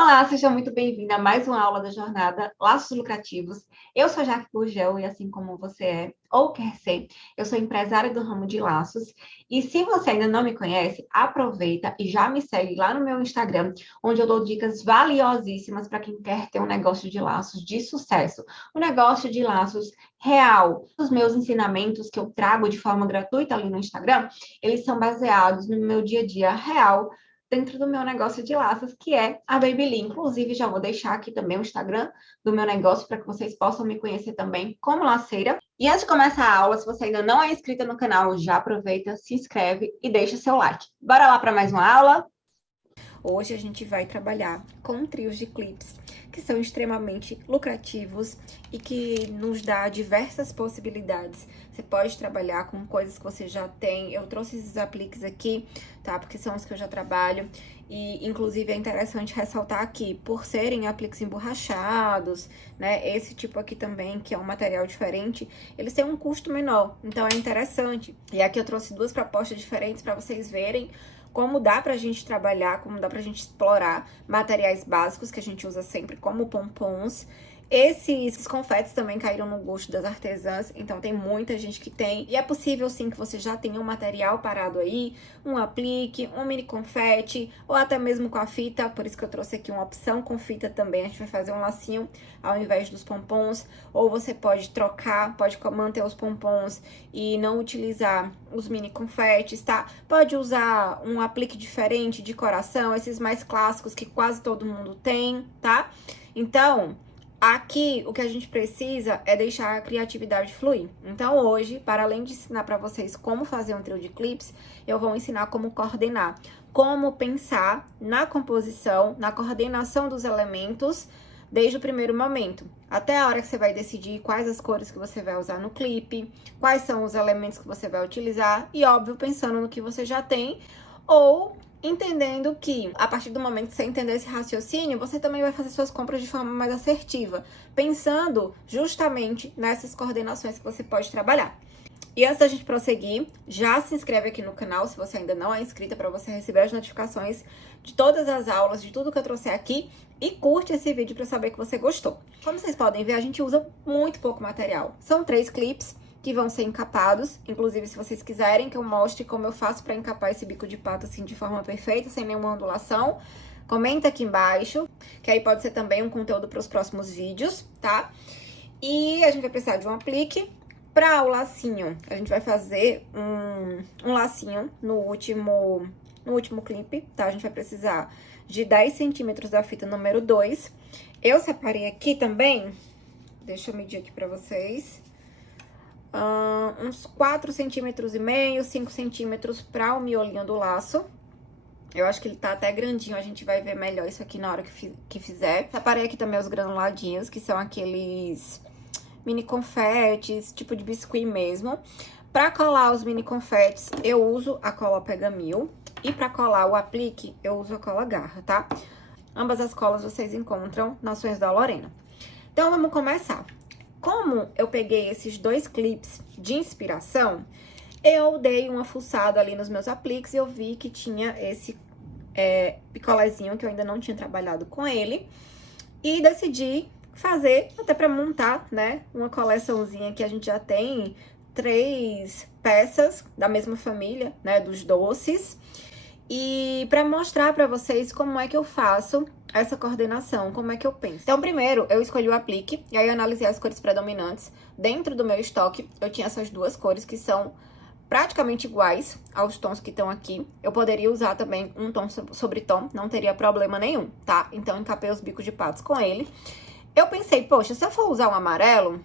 Olá, seja muito bem-vinda a mais uma aula da jornada Laços Lucrativos. Eu sou Jaque Gurgel e assim como você é ou quer ser, eu sou empresária do ramo de laços. E se você ainda não me conhece, aproveita e já me segue lá no meu Instagram, onde eu dou dicas valiosíssimas para quem quer ter um negócio de laços de sucesso, um negócio de laços real. Os meus ensinamentos que eu trago de forma gratuita ali no Instagram, eles são baseados no meu dia a dia real dentro do meu negócio de laços, que é a Babyliss. Inclusive, já vou deixar aqui também o Instagram do meu negócio para que vocês possam me conhecer também como laceira. E antes de começar a aula, se você ainda não é inscrita no canal, já aproveita, se inscreve e deixa seu like. Bora lá para mais uma aula? Hoje a gente vai trabalhar com trios de clips que são extremamente lucrativos e que nos dá diversas possibilidades. Você pode trabalhar com coisas que você já tem. Eu trouxe esses apliques aqui, tá? Porque são os que eu já trabalho. E, inclusive, é interessante ressaltar aqui, por serem apliques emborrachados, né? Esse tipo aqui também, que é um material diferente, eles têm um custo menor. Então, é interessante. E aqui eu trouxe duas propostas diferentes para vocês verem como dá pra gente trabalhar, como dá pra gente explorar materiais básicos que a gente usa sempre, como pompons. Esses confetes também caíram no gosto das artesãs, então tem muita gente que tem. E é possível sim que você já tenha um material parado aí, um aplique, um mini confete, ou até mesmo com a fita, por isso que eu trouxe aqui uma opção com fita também. A gente vai fazer um lacinho ao invés dos pompons, ou você pode trocar, pode manter os pompons e não utilizar os mini confetes, tá? Pode usar um aplique diferente de coração, esses mais clássicos que quase todo mundo tem, tá? Então, aqui, o que a gente precisa é deixar a criatividade fluir. Então, hoje, para além de ensinar para vocês como fazer um trio de clips, eu vou ensinar como coordenar, como pensar na composição, na coordenação dos elementos, desde o primeiro momento, até a hora que você vai decidir quais as cores que você vai usar no clipe, quais são os elementos que você vai utilizar, e óbvio, pensando no que você já tem, ou entendendo que, a partir do momento que você entender esse raciocínio, você também vai fazer suas compras de forma mais assertiva, pensando justamente nessas coordenações que você pode trabalhar. E antes da gente prosseguir, já se inscreve aqui no canal, se você ainda não é inscrita, para você receber as notificações de todas as aulas, de tudo que eu trouxe aqui, e curte esse vídeo para saber que você gostou. Como vocês podem ver, a gente usa muito pouco material. São 3 clips que vão ser encapados, inclusive se vocês quiserem que eu mostre como eu faço para encapar esse bico de pato assim de forma perfeita, sem nenhuma ondulação, comenta aqui embaixo, que aí pode ser também um conteúdo para os próximos vídeos, tá? E a gente vai precisar de um aplique. Para o lacinho, a gente vai fazer um lacinho no último clipe, tá? A gente vai precisar de 10 centímetros da fita número 2. Eu separei aqui também, deixa eu medir aqui para vocês, uns 4 centímetros e meio, 5 centímetros para o miolinho do laço. Eu acho que ele tá até grandinho, a gente vai ver melhor isso aqui na hora que fizer. Separei aqui também os granuladinhos, que são aqueles mini confetes, tipo de biscuit mesmo. Pra colar os mini confetes, eu uso a cola Pega Mil. E pra colar o aplique, eu uso a cola Garra, tá? Ambas as colas vocês encontram nas Sonhos da Lorena. Então, vamos começar. Como eu peguei esses 2 clips de inspiração, eu dei uma fuçada ali nos meus apliques e eu vi que tinha esse picolézinho que eu ainda não tinha trabalhado com ele. E decidi fazer, até pra montar, né, uma coleçãozinha que a gente já tem 3 peças da mesma família, né, dos doces. E pra mostrar pra vocês como é que eu faço essa coordenação, como é que eu penso. Então, primeiro, eu escolhi o aplique, e aí eu analisei as cores predominantes. Dentro do meu estoque, eu tinha essas 2 cores que são praticamente iguais aos tons que estão aqui. Eu poderia usar também um tom sobre tom, não teria problema nenhum, tá? Então, encapei os bicos de patos com ele. Eu pensei, poxa, se eu for usar um amarelo,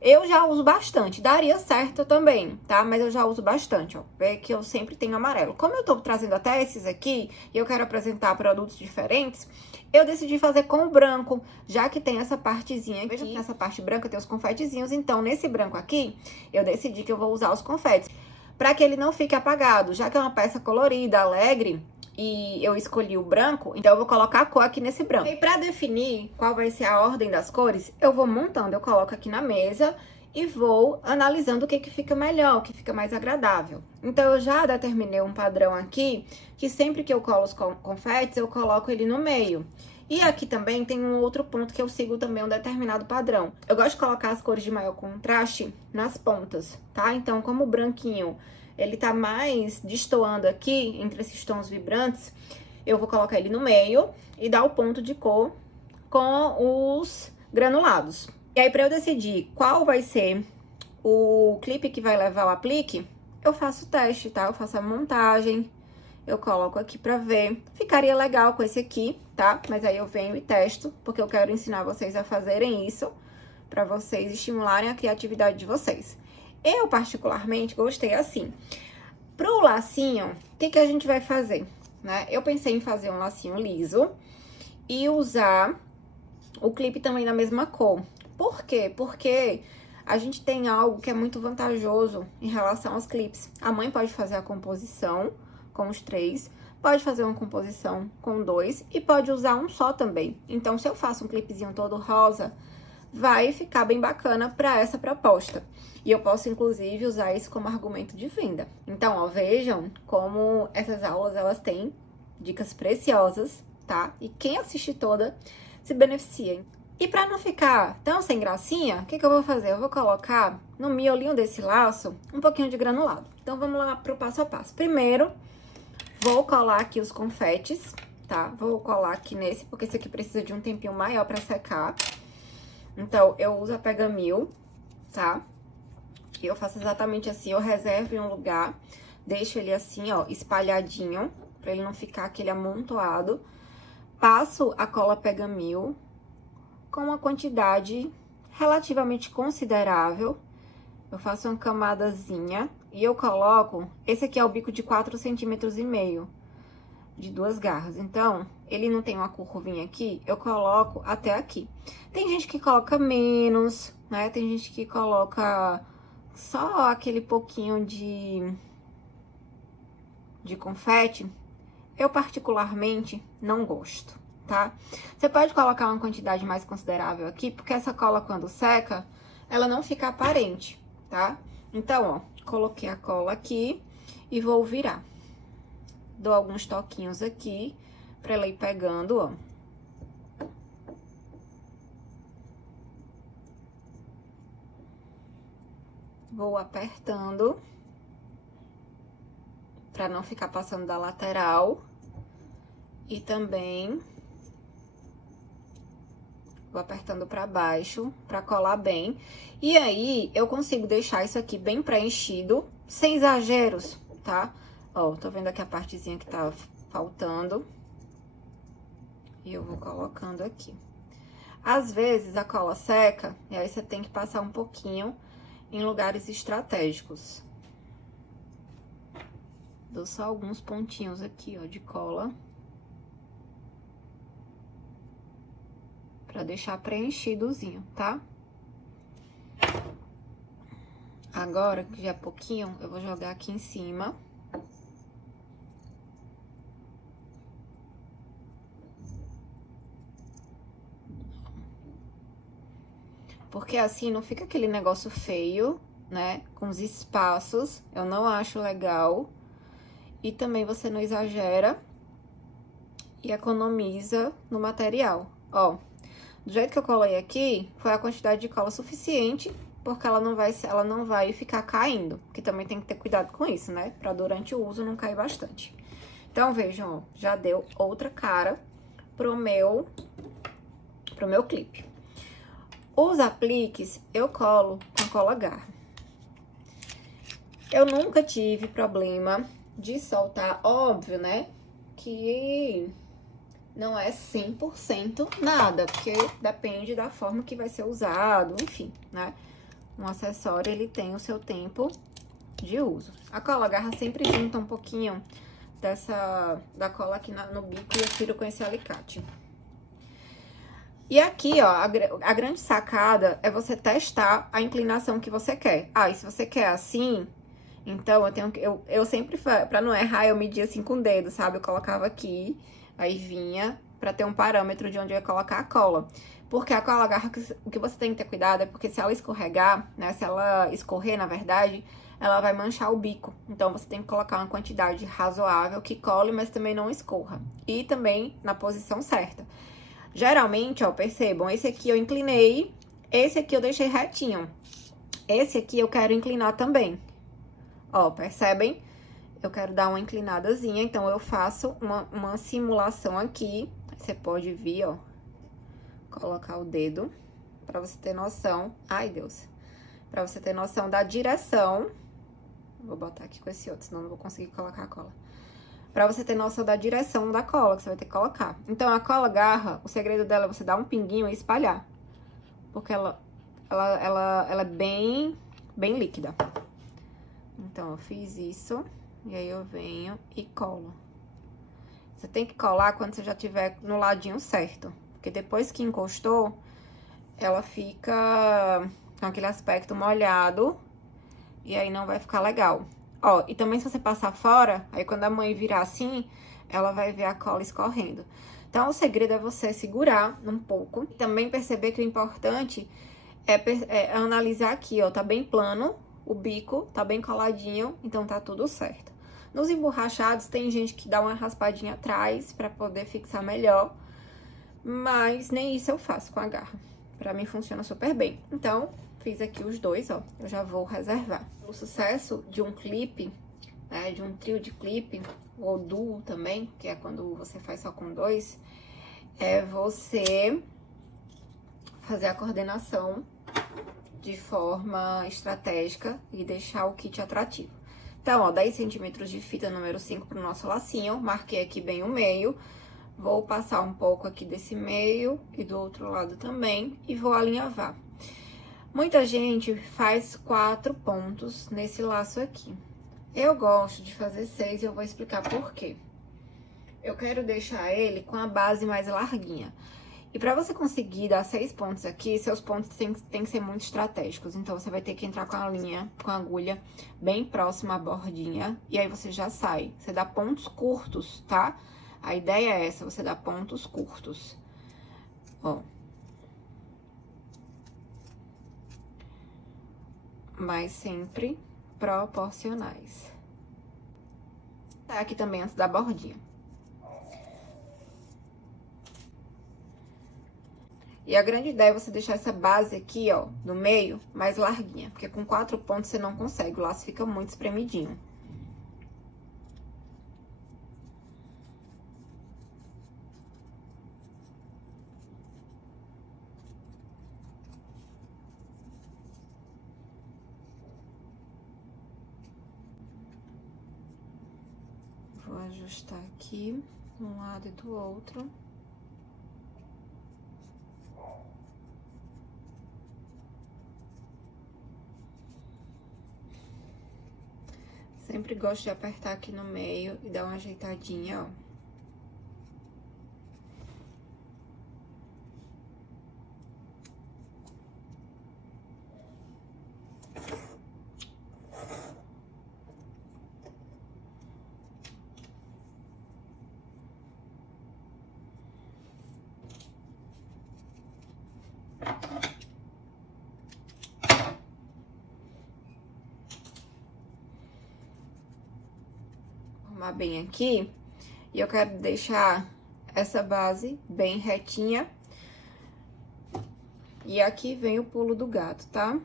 eu já uso bastante. Daria certo também, tá? Mas eu já uso bastante, ó. Vê que eu sempre tenho amarelo. Como eu tô trazendo até esses aqui, e eu quero apresentar produtos diferentes, eu decidi fazer com o branco, já que tem essa partezinha aqui. Veja que nessa parte branca tem os confetezinhos, então nesse branco aqui, eu decidi que eu vou usar os confetes, para que ele não fique apagado, já que é uma peça colorida, alegre, e eu escolhi o branco, então eu vou colocar a cor aqui nesse branco. E pra definir qual vai ser a ordem das cores, eu vou montando, eu coloco aqui na mesa e vou analisando o que fica melhor, o que fica mais agradável. Então, eu já determinei um padrão aqui, que sempre que eu colo os confetes, eu coloco ele no meio. E aqui também tem um outro ponto que eu sigo também um determinado padrão. Eu gosto de colocar as cores de maior contraste nas pontas, tá? Então, como o branquinho, ele tá mais destoando aqui, entre esses tons vibrantes, eu vou colocar ele no meio e dar o ponto de cor com os granulados. E aí, pra eu decidir qual vai ser o clipe que vai levar o aplique, eu faço o teste, tá? Eu faço a montagem, eu coloco aqui pra ver. Ficaria legal com esse aqui, tá? Mas aí eu venho e testo, porque eu quero ensinar vocês a fazerem isso, pra vocês estimularem a criatividade de vocês. Eu, particularmente, gostei assim. Pro lacinho, o que a gente vai fazer, né? Eu pensei em fazer um lacinho liso e usar o clipe também da mesma cor. Por quê? Porque a gente tem algo que é muito vantajoso em relação aos clipes. A mãe pode fazer a composição com os 3, pode fazer uma composição com 2 e pode usar um só também. Então, se eu faço um clipezinho todo rosa, vai ficar bem bacana para essa proposta. E eu posso, inclusive, usar isso como argumento de venda. Então, ó, vejam como essas aulas, elas têm dicas preciosas, tá? E quem assiste toda se beneficia. E para não ficar tão sem gracinha, o que eu vou fazer? Eu vou colocar no miolinho desse laço um pouquinho de granulado. Então, vamos lá pro passo a passo. Primeiro, vou colar aqui os confetes, tá? Vou colar aqui nesse, porque esse aqui precisa de um tempinho maior para secar. Então, eu uso a Pega-Mil, tá? E eu faço exatamente assim, eu reservo em um lugar, deixo ele assim, ó, espalhadinho, pra ele não ficar aquele amontoado. Passo a cola Pega-Mil com uma quantidade relativamente considerável. Eu faço uma camadazinha e eu coloco... Esse aqui é o bico de 4,5 centímetros, de 2 garras. Então, ele não tem uma curvinha aqui, eu coloco até aqui. Tem gente que coloca menos, né? Tem gente que coloca só aquele pouquinho de confete. Eu, particularmente, não gosto, tá? Você pode colocar uma quantidade mais considerável aqui, porque essa cola, quando seca, ela não fica aparente, tá? Então, ó, coloquei a cola aqui e vou virar. Dou alguns toquinhos aqui, pra ela ir pegando, ó. Vou apertando, pra não ficar passando da lateral. E também vou apertando pra baixo, pra colar bem. E aí, eu consigo deixar isso aqui bem preenchido, sem exageros, tá? Ó, tô vendo aqui a partezinha que tá faltando. E eu vou colocando aqui. Às vezes, a cola seca, e aí você tem que passar um pouquinho em lugares estratégicos. Dou só alguns pontinhos aqui, ó, de cola. Pra deixar preenchidozinho, tá? Agora, que já é pouquinho, eu vou jogar aqui em cima. Porque assim não fica aquele negócio feio, né? Com os espaços, eu não acho legal. E também você não exagera e economiza no material. Ó, do jeito que eu colei aqui, foi a quantidade de cola suficiente, porque ela não vai ficar caindo. Que também tem que ter cuidado com isso, né? Pra durante o uso não cair bastante. Então, vejam, ó, já deu outra cara pro meu clipe. Os apliques, eu colo com cola Garra. Eu nunca tive problema de soltar, óbvio, né? Que não é 100% nada, porque depende da forma que vai ser usado, enfim, né? Um acessório, ele tem o seu tempo de uso. A cola Garra sempre junta um pouquinho da cola aqui no bico e eu tiro com esse alicate. E aqui, ó, a grande sacada é você testar a inclinação que você quer. Ah, e se você quer assim, então eu sempre, pra não errar, eu media assim com o dedo, sabe? Eu colocava aqui, aí vinha pra ter um parâmetro de onde eu ia colocar a cola. Porque a cola Garra, o que você tem que ter cuidado é porque se ela escorregar, né, se ela escorrer, na verdade, ela vai manchar o bico. Então, você tem que colocar uma quantidade razoável que cole, mas também não escorra. E também na posição certa. Geralmente, ó, percebam, esse aqui eu inclinei, esse aqui eu deixei retinho. Esse aqui eu quero inclinar também. Ó, percebem? Eu quero dar uma inclinadazinha, então eu faço uma simulação aqui. Você pode vir, ó, colocar o dedo pra você ter noção. Ai, Deus. Pra você ter noção da direção. Vou botar aqui com esse outro, senão não vou conseguir colocar a cola. Pra você ter noção da direção da cola que você vai ter que colocar. Então, a cola garra, o segredo dela é você dar um pinguinho e espalhar. Porque ela é bem líquida. Então, eu fiz isso. E aí, eu venho e colo. Você tem que colar quando você já tiver no ladinho certo. Porque depois que encostou, ela fica com aquele aspecto molhado. E aí, não vai ficar legal. Ó, e também se você passar fora, aí quando a mãe virar assim, ela vai ver a cola escorrendo. Então, o segredo é você segurar um pouco. Também perceber que o importante é analisar aqui, ó, tá bem plano, o bico tá bem coladinho, então tá tudo certo. Nos emborrachados, tem gente que dá uma raspadinha atrás pra poder fixar melhor, mas nem isso eu faço com a garra. Pra mim funciona super bem. Então, fiz aqui os dois, ó, eu já vou reservar. O sucesso de um clipe, né, de um trio de clipe, ou duo também, que é quando você faz só com dois, é você fazer a coordenação de forma estratégica e deixar o kit atrativo. Então, ó, 10 centímetros de fita número 5 pro nosso lacinho, marquei aqui bem o meio, vou passar um pouco aqui desse meio e do outro lado também e vou alinhavar. Muita gente faz 4 pontos nesse laço aqui. Eu gosto de fazer 6 e eu vou explicar por quê. Eu quero deixar ele com a base mais larguinha. E pra você conseguir dar 6 pontos aqui, seus pontos tem que ser muito estratégicos. Então, você vai ter que entrar com a linha, com a agulha, bem próxima à bordinha. E aí, você já sai. Você dá pontos curtos, tá? A ideia é essa, você dá pontos curtos. Ó. Mas sempre proporcionais. Tá aqui também antes da bordinha. E a grande ideia é você deixar essa base aqui, ó, no meio, mais larguinha. Porque com 4 pontos você não consegue, o laço fica muito espremidinho. Vou ajustar aqui, de um lado e do outro. Sempre gosto de apertar aqui no meio e dar uma ajeitadinha, ó. Arrumar bem aqui. E eu quero deixar essa base bem retinha. E aqui vem o pulo do gato, tá?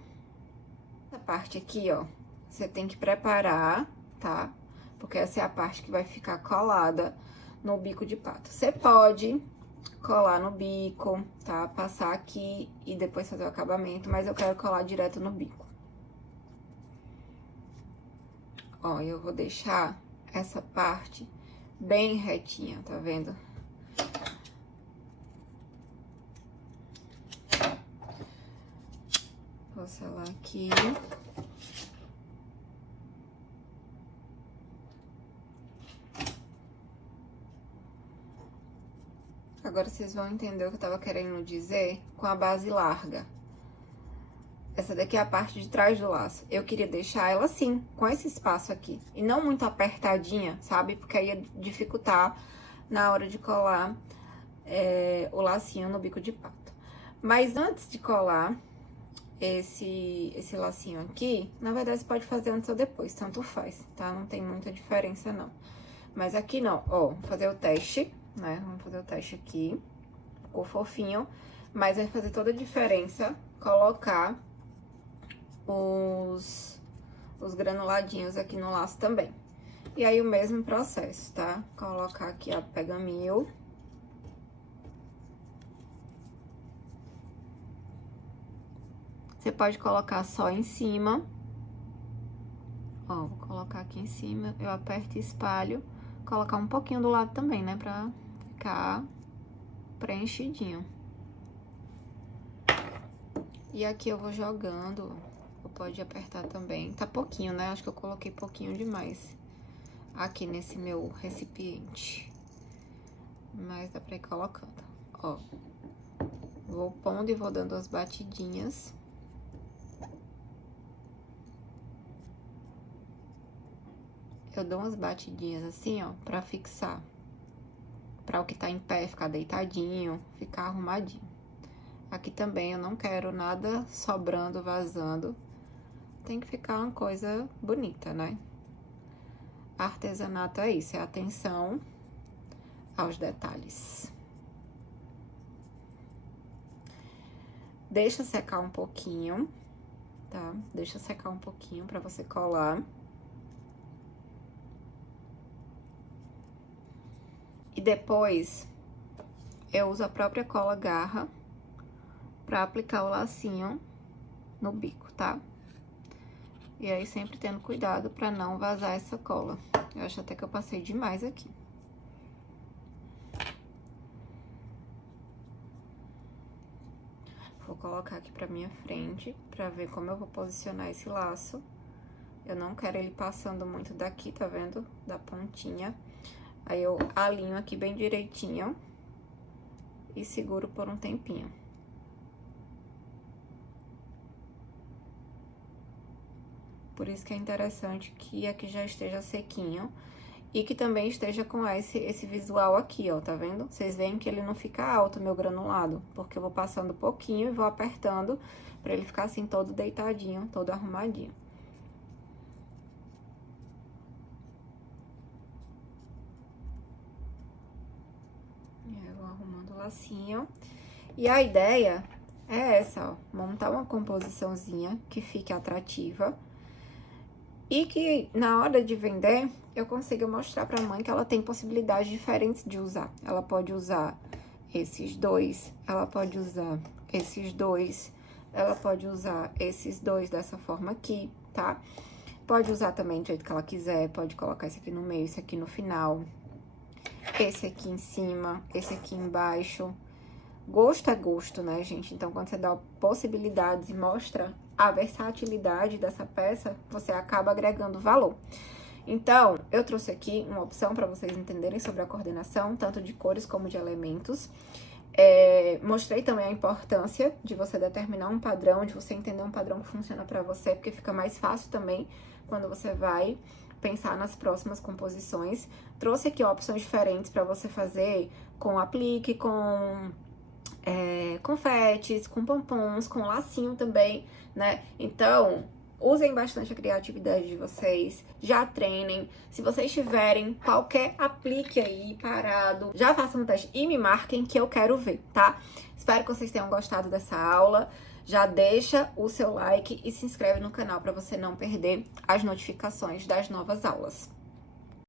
Essa parte aqui, ó, você tem que preparar, tá? Porque essa é a parte que vai ficar colada no bico de pato. Você pode colar no bico, tá? Passar aqui e depois fazer o acabamento, mas eu quero colar direto no bico. Ó, eu vou deixar essa parte bem retinha, tá vendo? Vou selar aqui. Agora, vocês vão entender o que eu tava querendo dizer com a base larga. Essa daqui é a parte de trás do laço. Eu queria deixar ela assim, com esse espaço aqui. E não muito apertadinha, sabe? Porque aí ia dificultar na hora de colar o lacinho no bico de pato. Mas antes de colar esse lacinho aqui, na verdade, você pode fazer antes ou depois, tanto faz, tá? Não tem muita diferença, não. Mas aqui não, ó, vou fazer o teste, né? Vamos fazer o teste aqui. ficou fofinho, mas vai fazer toda a diferença colocar os granuladinhos aqui no laço também. E aí, o mesmo processo, tá? Colocar aqui a pega-mil. Você pode colocar só em cima. Ó, vou colocar aqui em cima, eu aperto e espalho. Colocar um pouquinho do lado também, né? Pra ficar preenchidinho. E aqui eu vou jogando, pode apertar também. Tá pouquinho, né? Acho que eu coloquei pouquinho demais aqui nesse meu recipiente. Mas dá pra ir colocando, ó. Vou pondo e vou dando as batidinhas. Eu dou umas batidinhas assim, ó, pra fixar. Pra o que tá em pé ficar deitadinho, ficar arrumadinho. Aqui também eu não quero nada sobrando, vazando. Tem que ficar uma coisa bonita, né? Artesanato é isso, é atenção aos detalhes. Deixa secar um pouquinho, tá? Deixa secar um pouquinho pra você colar. E depois, eu uso a própria cola garra pra aplicar o lacinho no bico, tá? E aí, sempre tendo cuidado pra não vazar essa cola. Eu acho até que eu passei demais aqui. Vou colocar aqui pra minha frente, pra ver como eu vou posicionar esse laço. Eu não quero ele passando muito daqui, tá vendo? Da pontinha. Aí, eu alinho aqui bem direitinho e seguro por um tempinho. Por isso que é interessante que aqui já esteja sequinho e que também esteja com esse visual aqui, ó, tá vendo? Vocês veem que ele não fica alto, meu granulado, porque eu vou passando um pouquinho e vou apertando pra ele ficar assim todo deitadinho, todo arrumadinho. Lacinho. E a ideia é essa, ó, montar uma composiçãozinha que fique atrativa e que na hora de vender eu consiga mostrar pra mãe que ela tem possibilidades diferentes de usar. Ela pode usar esses dois, ela pode usar esses dois, ela pode usar esses dois dessa forma aqui, tá? Pode usar também do jeito que ela quiser, pode colocar esse aqui no meio, esse aqui no final. Esse aqui em cima, esse aqui embaixo. Gosto é gosto, né, gente? Então, quando você dá possibilidades e mostra a versatilidade dessa peça, você acaba agregando valor. Então, eu trouxe aqui uma opção para vocês entenderem sobre a coordenação, tanto de cores como de elementos. Mostrei também a importância de você determinar um padrão, de você entender um padrão que funciona para você, porque fica mais fácil também quando você vai pensar nas próximas composições. Trouxe aqui opções diferentes para você fazer com aplique, com confetes, com pompons, com lacinho também, né? Então, usem bastante a criatividade de vocês, já treinem. Se vocês tiverem qualquer aplique aí parado, já façam um teste e me marquem que eu quero ver, tá? Espero que vocês tenham gostado dessa aula. Já deixa o seu like e se inscreve no canal para você não perder as notificações das novas aulas.